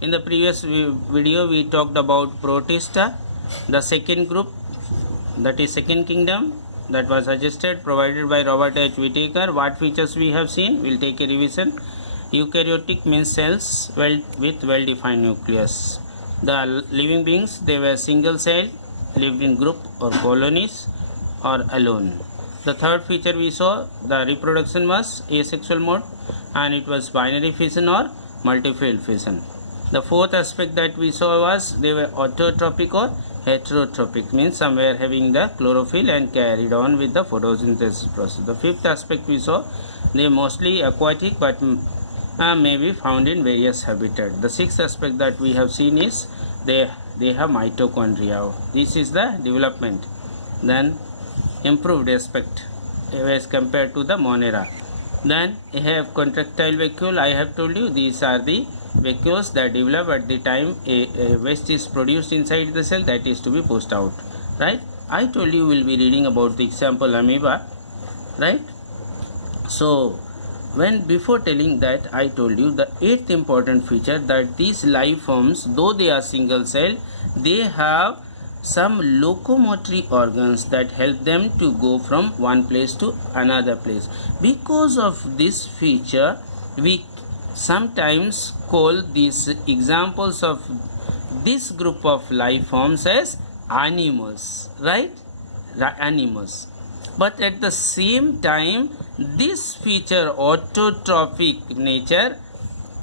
In the previous video we talked about Protista, the second group, that is second kingdom, that was suggested, provided by Robert H. Whittaker. What features we have seen? We'll take a revision. Eukaryotic means cells with well-defined nucleus. The living beings, they were single cell, lived in group or colonies or alone. The third feature we saw, the reproduction was asexual mode and it was binary fission or multiphase fission. The fourth aspect that we saw was they were autotrophic or heterotropic, means some were having the chlorophyll and carried on with the photosynthesis process. The fifth aspect we saw, they are mostly aquatic but may be found in various habitats. The sixth aspect that we have seen is they have mitochondria. This is the development. Then improved aspect as compared to the Monera. Then you have contractile vacuole. I have told you these are the vacuoles that develop at the time a waste is produced inside the cell that is to be pushed out, right? I told you will be reading about the example amoeba, right? So before telling that, I told you the eighth important feature that these life forms, though they are single cell, they have some locomotory organs that help them to go from one place to another place. Because of this feature, we sometimes call these examples of this group of life forms as animals, right? Animals. But at the same time, this feature, autotrophic nature,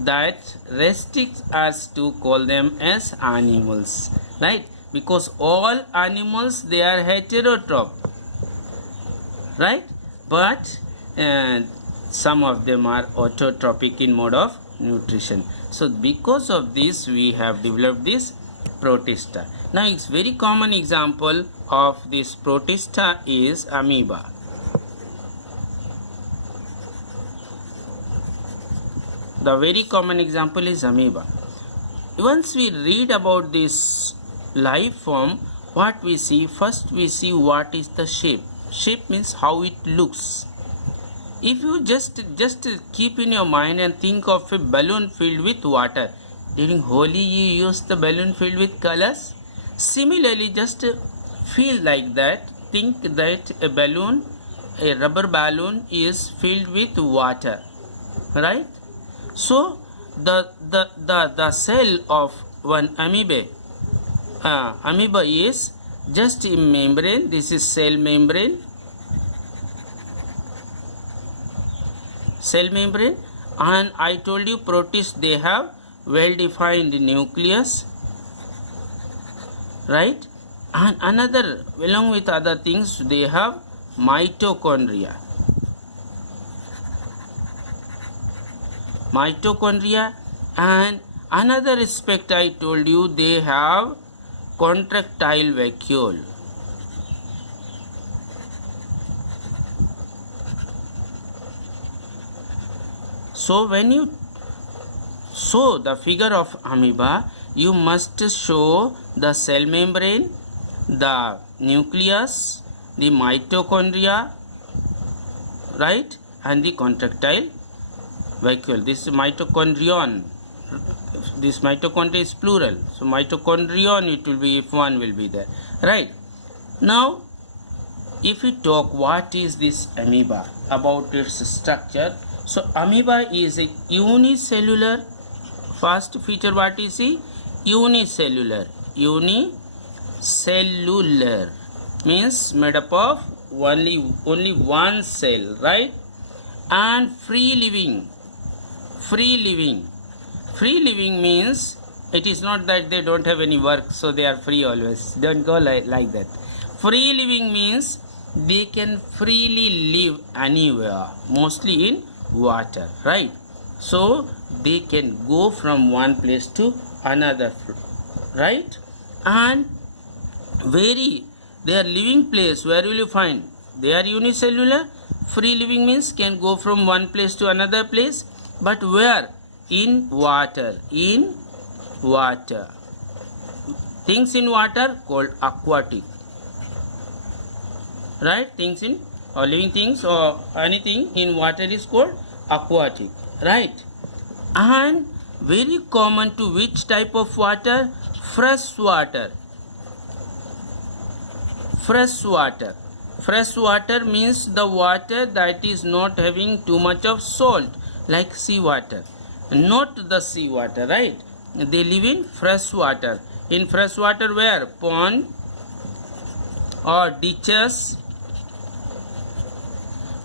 that restricts us to call them as animals, right? Because all animals, they are heterotroph, right? But some of them are autotrophic in mode of nutrition. So because of this, we have developed this Protista. Now, it's very common example of this Protista is amoeba. The very common example is amoeba. Once we read about this life form, what we see? First we see what is the shape. Shape means how it looks. If you just keep in your mind and think of a balloon filled with water. During Holi you use the balloon filled with colors. Similarly, just feel like that. Think that a balloon, a rubber balloon is filled with water, right? So the cell of one amoeba is just a membrane. This is cell membrane. Cell membrane, and I told you protists, they have well-defined nucleus, right? And another, along with other things, they have mitochondria. And another aspect I told you, they have contractile vacuole. So when you show the figure of amoeba, you must show the cell membrane, the nucleus, the mitochondria, right, and the contractile vacuole. This is mitochondrion. This mitochondria is plural, so mitochondrion it will be if one will be there, right? Now, if we talk what is this amoeba, about its structure. So amoeba is a unicellular. First feature, what is it? Unicellular. Unicellular means made up of only one cell, right? And free living. Free living means it is not that they don't have any work, so they are free always. Don't go like that. Free living means they can freely live anywhere, mostly in water, right? So they can go from one place to another, right? And their living place, where will you find? They are unicellular. Free living means can go from one place to another place, but where? In water. Things in water called aquatic, right? Things in or living things or anything in water is called aquatic, right? And very common to which type of water? Fresh water. Fresh water. Fresh water means the water that is not having too much of salt, like sea water. Not the sea water, right? They live in fresh water. In fresh water where? Pond or ditches.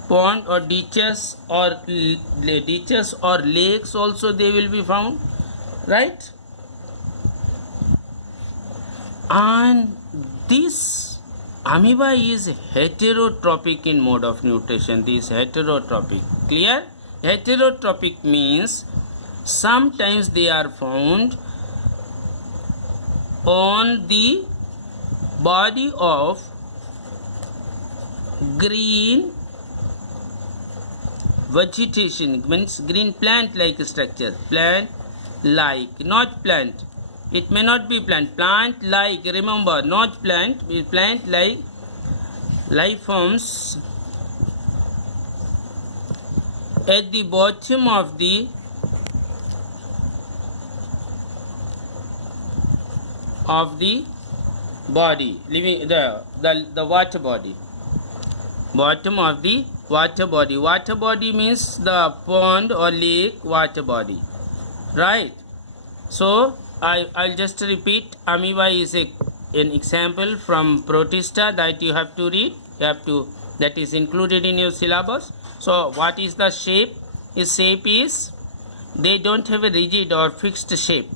Pond or ditches or lakes also they will be found, right? And this amoeba is heterotrophic in mode of nutrition. This heterotrophic. Clear? Heterotrophic means sometimes they are found on the body of green vegetation, means green plant like structure. Plant like, not plant. It may not be plant. Plant like, remember, not plant. Plant like life forms at the bottom of the body, living the water body. Bottom of the water body. Water body means the pond or lake water body, right? So I'll just repeat. Amoeba is an example from Protista that you have to read. That is included in your syllabus. So what is the shape? Its shape is, they don't have a rigid or fixed shape.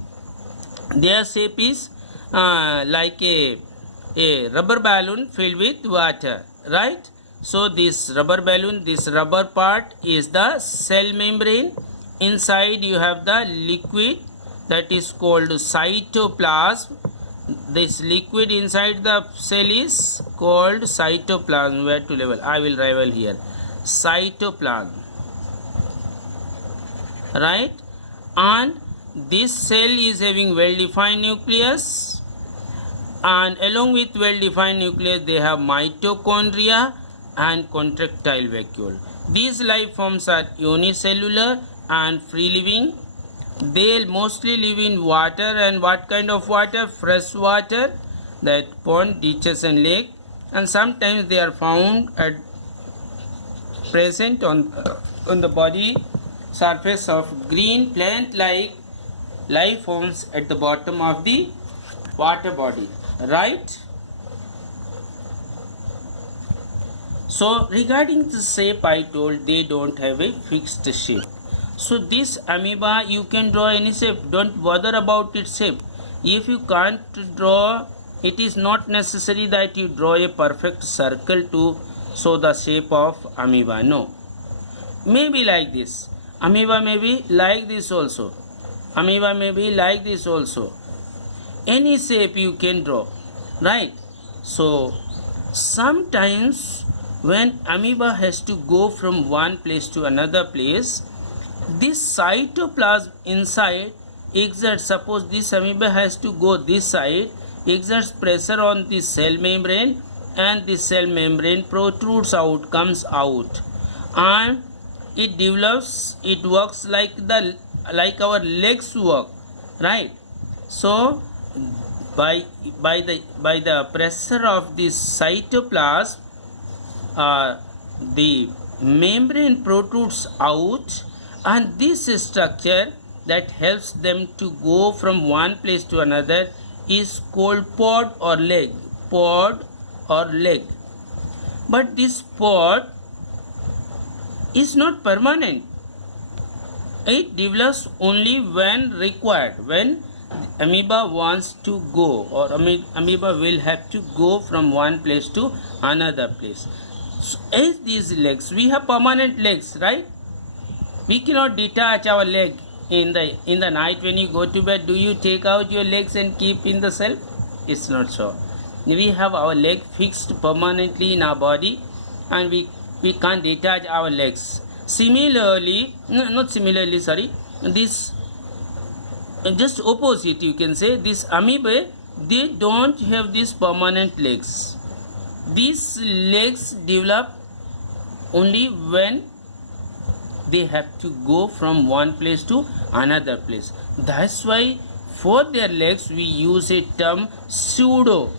Their shape is like a rubber balloon filled with water, right? So this rubber balloon, this rubber part is the cell membrane. Inside you have the liquid that is called cytoplasm. This liquid inside the cell is called cytoplasm. Where to label? I will label here. Cytoplasm, right? And this cell is having well-defined nucleus, and along with well-defined nucleus they have mitochondria and contractile vacuole. These life forms are unicellular and free-living. They mostly live in water, and what kind of water? Fresh water, that pond, ditches and lake, and sometimes they are found at present on the body surface of green plant like life forms at the bottom of the water body, right? So regarding the shape, I told they don't have a fixed shape. So this amoeba, you can draw any shape. Don't bother about its shape. If you can't draw, it is not necessary that you draw a perfect circle to show the shape of amoeba. No. Maybe like this. Amoeba may be like this also. Amoeba may be like this also. Any shape you can draw, right? So sometimes when amoeba has to go from one place to another place, this cytoplasm inside exerts, suppose this amoeba has to go this side, exerts pressure on the cell membrane, and the cell membrane protrudes out, comes out, and it develops, it works like our legs work, right? So by the pressure of this cytoplasm, the membrane protrudes out, and this structure that helps them to go from one place to another is called pod or leg. Pod or leg. But this pod is not permanent. It develops only when required, when amoeba wants to go, or amoeba will have to go from one place to another place. So as these legs, we have permanent legs, right? We cannot detach our leg in the night when you go to bed. Do you take out your legs and keep in the shelf? It's not so. We have our leg fixed permanently in our body, and we can't detach our legs. Similarly, this just opposite, you can say, this amoeba, they don't have these permanent legs. These legs develop only when they have to go from one place to another place. That's why for their legs we use a term pseudopod.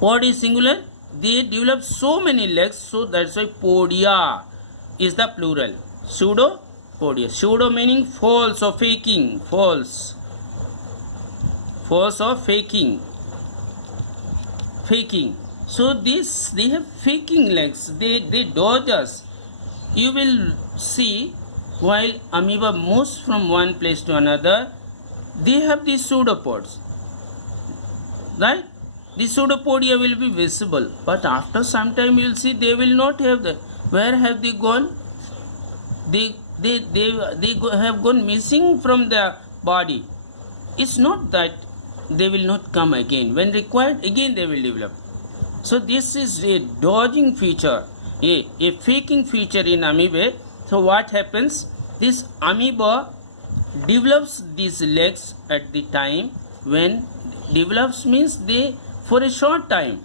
Pod is singular. They develop so many legs, so that's why podia is the plural. Pseudopodia. Pseudo meaning false or faking. False or faking. So this, they have faking legs. They dodge us. You will see while amoeba moves from one place to another, they have these pseudopods, right? The pseudopodia will be visible, but after some time you will see they will not have the. Where have they gone? They have gone missing from the body. It's not that they will not come again. When required, again they will develop. So this is a dodging feature, a faking feature in amoeba. So what happens? This amoeba develops these legs at the time when develops means they, for a short time,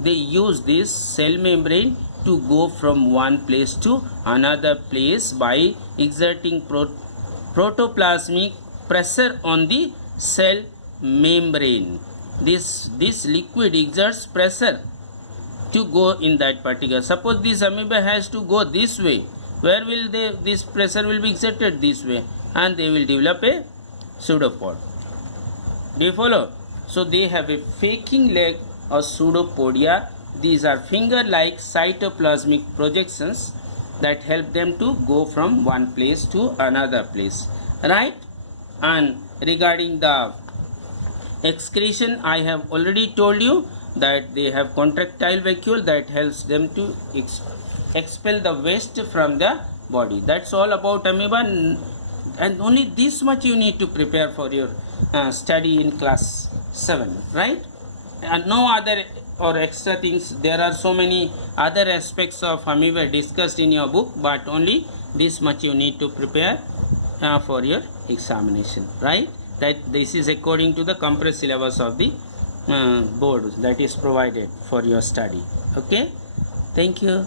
they use this cell membrane to go from one place to another place by exerting protoplasmic pressure on the cell membrane. This liquid exerts pressure to go in that particular. Suppose this amoeba has to go this way. Where will this pressure will be exerted? This way, and they will develop a pseudopod. Do you follow? So they have a faking leg or pseudopodia. These are finger-like cytoplasmic projections that help them to go from one place to another place, right? And regarding the excretion, I have already told you that they have contractile vacuole that helps them to expel the waste from the body. That's all about amoeba, and only this much you need to prepare for your study in class 7, right? And no other or extra things. There are so many other aspects of amoeba discussed in your book, but only this much you need to prepare for your examination, right? That this is according to the compressed syllabus of the board that is provided for your study. Okay, thank you.